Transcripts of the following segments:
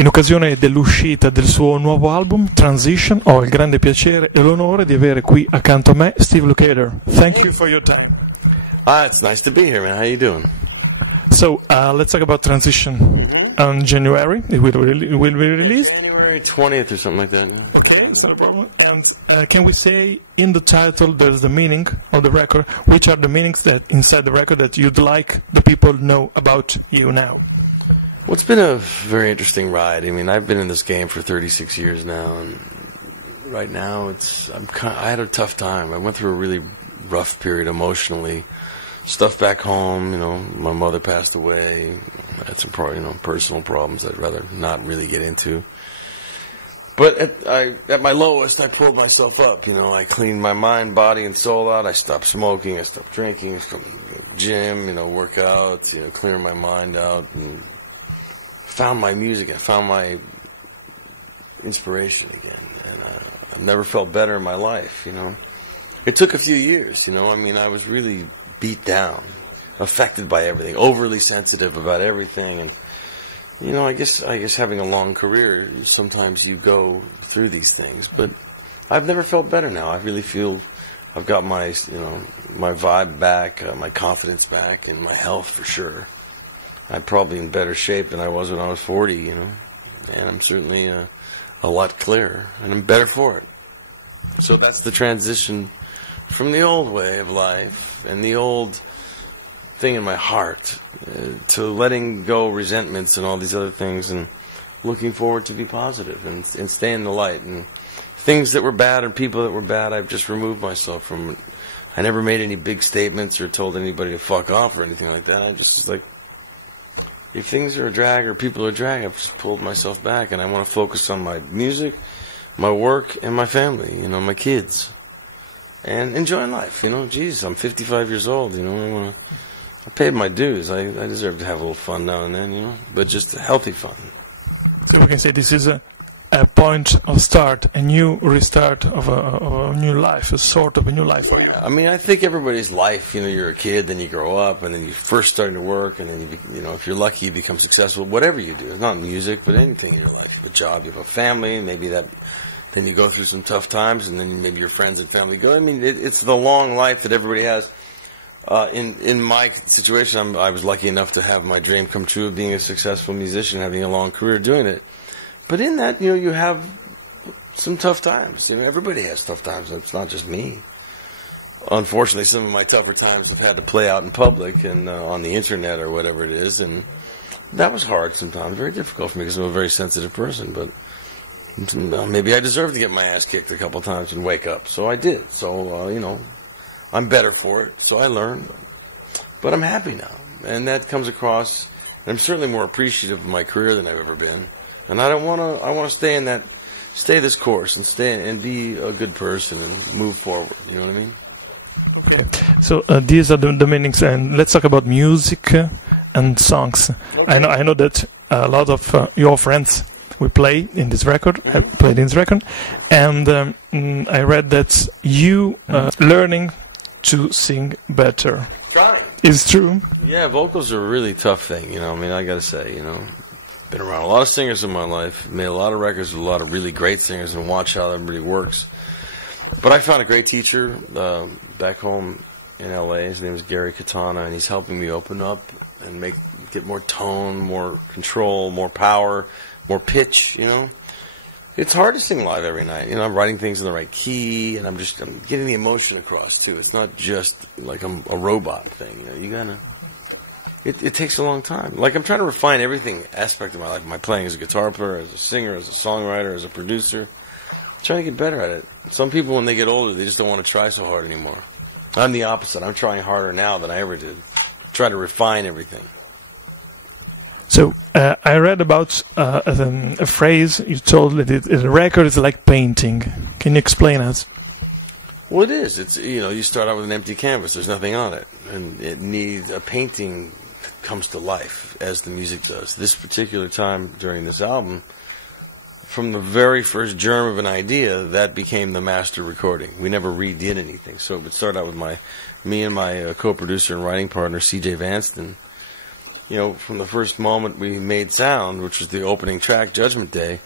In occasione dell'uscita del suo nuovo album, Transition, ho il grande piacere e l'onore di avere qui accanto a me Steve Lukather. Thank you for your time. It's nice to be here, man. How you doing? So, let's talk about Transition. On January, it will be released? January 20th or something like that. Yeah. Okay, it's not a problem. And can we say in the title there's the meaning of the record? Which are the meanings that inside the record that you'd like the people to know about you now? Well, it's been a very interesting ride. I mean, I've been in this game for 36 years now, and right now I had a tough time. I went through a really rough period emotionally. Stuff back home, you know, my mother passed away. I had some personal problems I'd rather not really get into. But at my lowest, I pulled myself up. You know, I cleaned my mind, body, and soul out. I stopped smoking. I stopped drinking. I stopped gym. You know, work out. You know, clearing my mind out, and found my music. I found my inspiration again, and I've never felt better in my life. You know, it took a few years. You know, I mean, I was really beat down, affected by everything, overly sensitive about everything, and you know, I guess having a long career, sometimes you go through these things, but I've never felt better now. I really feel I've got my my vibe back, my confidence back, and my health for sure. I'm probably in better shape than I was when I was 40, you know, and I'm certainly a lot clearer, and I'm better for it. So that's the transition from the old way of life and the old thing in my heart to letting go resentments and all these other things and looking forward to be positive and stay in the light. And things that were bad or people that were bad, I've just removed myself from it. I never made any big statements or told anybody to fuck off or anything like that. I just was like, if things are a drag or people are a drag, I've just pulled myself back, and I want to focus on my music, my work, and my family, you know, my kids. And enjoying life, you know. Geez, I'm 55 years old, you know. I paid my dues. I deserve to have a little fun now and then, you know. But just healthy fun. So we can say this is a point of start, a new restart of a new life, a sort of a new life for you. I mean, I think everybody's life, you know, you're a kid, then you grow up, and then you're first starting to work, and then, you know, if you're lucky, you become successful. Whatever you do, it's not music, but anything in your life. You have a job, you have a family, maybe that... Then you go through some tough times, and then maybe your friends and family go. I mean, it's the long life that everybody has. In my situation, I was lucky enough to have my dream come true of being a successful musician, having a long career doing it. But in that, you know, you have some tough times. You know, everybody has tough times. It's not just me. Unfortunately, some of my tougher times have had to play out in public and on the internet or whatever it is, and that was hard sometimes, very difficult for me because I'm a very sensitive person, but maybe I deserve to get my ass kicked a couple times and wake up. So I did. So, you know, I'm better for it. So I learned. But I'm happy now. And that comes across. And I'm certainly more appreciative of my career than I've ever been. And I want to stay this course and be a good person and move forward. You know what I mean? Okay. So these are the meanings. And let's talk about music and songs. Okay. I know that a lot of your friends we play in this record, have played in this record, and I read that you learning to sing better. Is true? Yeah, vocals are a really tough thing, you know. I mean, I gotta say, you know, been around a lot of singers in my life, made a lot of records with a lot of really great singers, and watch how everybody works. But I found a great teacher back home in LA. His name is Gary Katana, and he's helping me open up and get more tone, more control, more power, more pitch, you know. It's hard to sing live every night. You know, I'm writing things in the right key, and I'm getting the emotion across, too. It's not just like I'm a robot thing. You know, it takes a long time. Like, I'm trying to refine everything aspect of my life. My playing as a guitar player, as a singer, as a songwriter, as a producer. I'm trying to get better at it. Some people, when they get older, they just don't want to try so hard anymore. I'm the opposite. I'm trying harder now than I ever did. Trying to refine everything. So I read about a phrase you told that a record is like painting. Can you explain us? Well, it is. It's, you know, you start out with an empty canvas. There's nothing on it, and it needs a painting comes to life as the music does. This particular time during this album, from the very first germ of an idea, that became the master recording. We never redid anything. So it would start out with me and my co-producer and writing partner, C.J. Vanston. you know, from the first moment we made sound, which was the opening track, Judgment Day,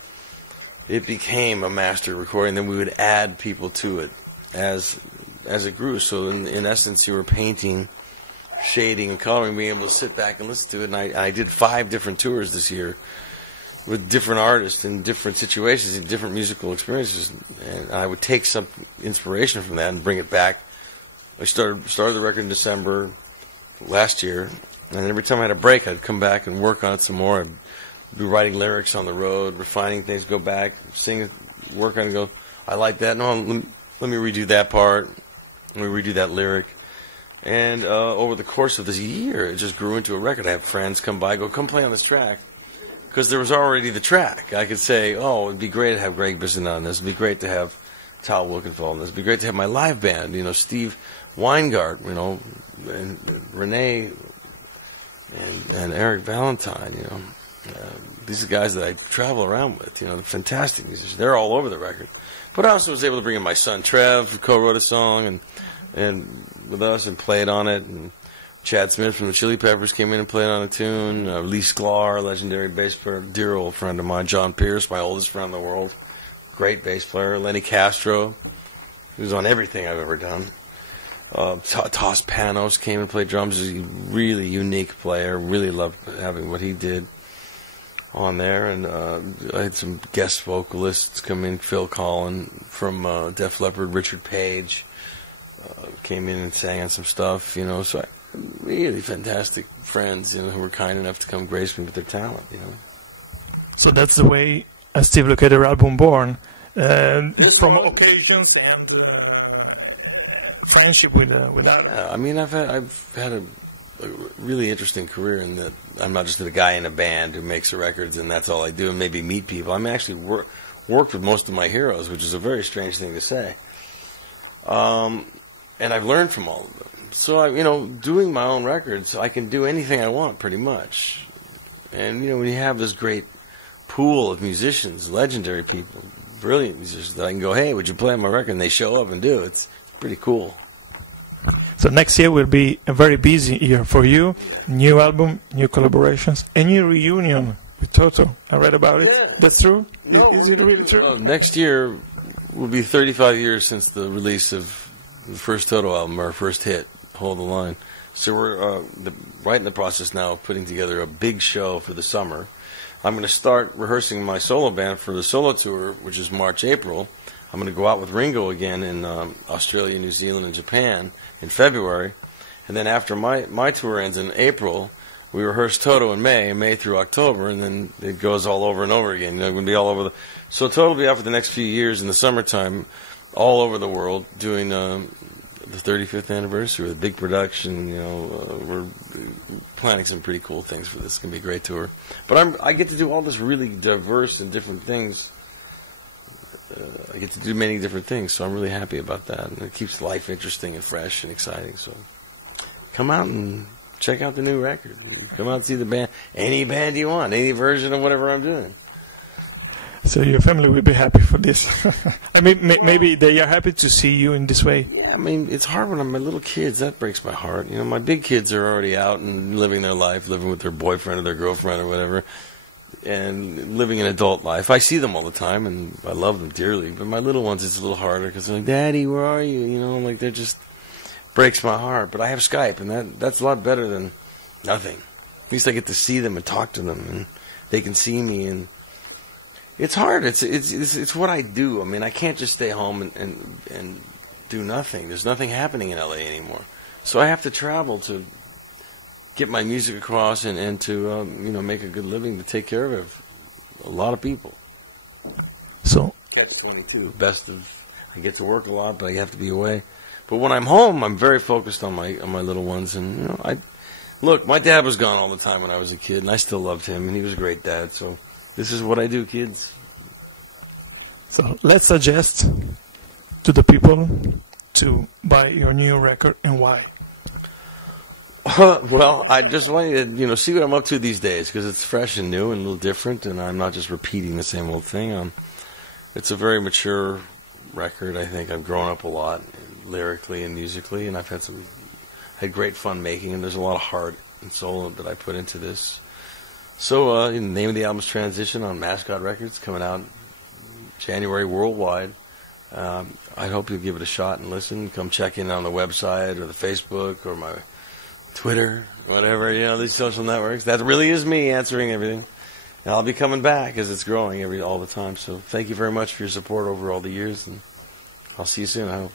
it became a master recording. Then we would add people to it as it grew. So in essence, you were painting, shading, and coloring, being able to sit back and listen to it. And I did 5 different tours this year with different artists in different situations, in different musical experiences. And I would take some inspiration from that and bring it back. I started the record in December last year, and every time I had a break, I'd come back and work on it some more. I'd be writing lyrics on the road, refining things, go back, sing it, work on it, go, I like that. No, let me redo that part. Let me redo that lyric. And over the course of this year, it just grew into a record. I have friends come by, go, come play on this track. Because there was already the track. I could say, oh, it'd be great to have Greg Bisson on this. It'd be great to have Tal Wilkenfeld on this. It'd be great to have my live band, you know, Steve Weingart, you know, and Renee and Eric Valentine, you know. These are guys that I travel around with, you know, they're fantastic musicians. They're all over the record. But I also was able to bring in my son Trev, who co-wrote a song and with us and played on it. And Chad Smith from the Chili Peppers came in and played on a tune. Lee Sklar, legendary bass player, dear old friend of mine. John Pierce, my oldest friend in the world, great bass player. Lenny Castro, who's on everything I've ever done. Toss Panos came and played drums. He's a really unique player. Really loved having what he did on there. And I had some guest vocalists come in. Phil Collin from Def Leppard, Richard Page came in and sang on some stuff, you know. So really fantastic friends, you know, who were kind enough to come grace me with their talent, you know. So that's the way a Steve Lukather album born, from occasions and friendship with others. I mean, I've had a really interesting career in that I'm not just a guy in a band who makes the records and that's all I do and maybe meet people. I'm actually worked with most of my heroes, which is a very strange thing to say. And I've learned from all of them. So, you know, doing my own records, I can do anything I want pretty much. And, you know, when you have this great pool of musicians, legendary people, brilliant musicians, that I can go, hey, would you play on my record? And they show up and do it. It's pretty cool. So next year will be a very busy year for you. New album, new collaborations, a new reunion with Toto. I read about it. Yeah. That's true? No, is it really true? Next year will be 35 years since the release of the first Toto album, our first hit, Hold the Line. So we're right in the process now of putting together a big show for the summer. I'm going to start rehearsing my solo band for the solo tour, which is March, April. I'm going to go out with Ringo again in Australia, New Zealand, and Japan in February. And then after my tour ends in April, we rehearse Toto in May through October, and then it goes all over and over again. You know, we're going to be all over so Toto will be out for the next few years in the summertime, all over the world, doing the 35th anniversary with a big production. You know, we're planning some pretty cool things for this. It's going to be a great tour. But I get to do all this really diverse and different things. I get to do many different things, so I'm really happy about that. And it keeps life interesting and fresh and exciting. So come out and check out the new record. Come out and see the band, any band you want, any version of whatever I'm doing. So your family will be happy for this. I mean, maybe they are happy to see you in this way. Yeah, I mean, it's hard when I'm my little kids. That breaks my heart. You know, my big kids are already out and living their life, living with their boyfriend or their girlfriend or whatever, and living an adult life. I see them all the time, and I love them dearly. But my little ones, it's a little harder because they're like, Daddy, where are you? You know, like they're just breaks my heart. But I have Skype, and that's a lot better than nothing. At least I get to see them and talk to them, and they can see me. And it's hard. It's what I do. I mean, I can't just stay home and do nothing. There's nothing happening in LA anymore. So I have to travel to get my music across and to you know, make a good living, to take care of a lot of people. So Catch-22. Best of, I get to work a lot, but I have to be away. But when I'm home, I'm very focused on my little ones. And you know, look, my dad was gone all the time when I was a kid, and I still loved him, and he was a great dad. So this is what I do, kids. So let's suggest to the people to buy your new record, and why. Well, I just want you to, you know, see what I'm up to these days, because it's fresh and new and a little different, and I'm not just repeating the same old thing. It's a very mature record. I think I've grown up a lot lyrically and musically, and I've had great fun making, and there's a lot of heart and soul that I put into this. So the name of the album is Transition on Mascot Records, coming out January worldwide. I hope you'll give it a shot and listen. Come check in on the website or the Facebook or my Twitter, whatever, these social networks. That really is me answering everything. And I'll be coming back as it's growing all the time. So thank you very much for your support over all the years, and I'll see you soon, I hope.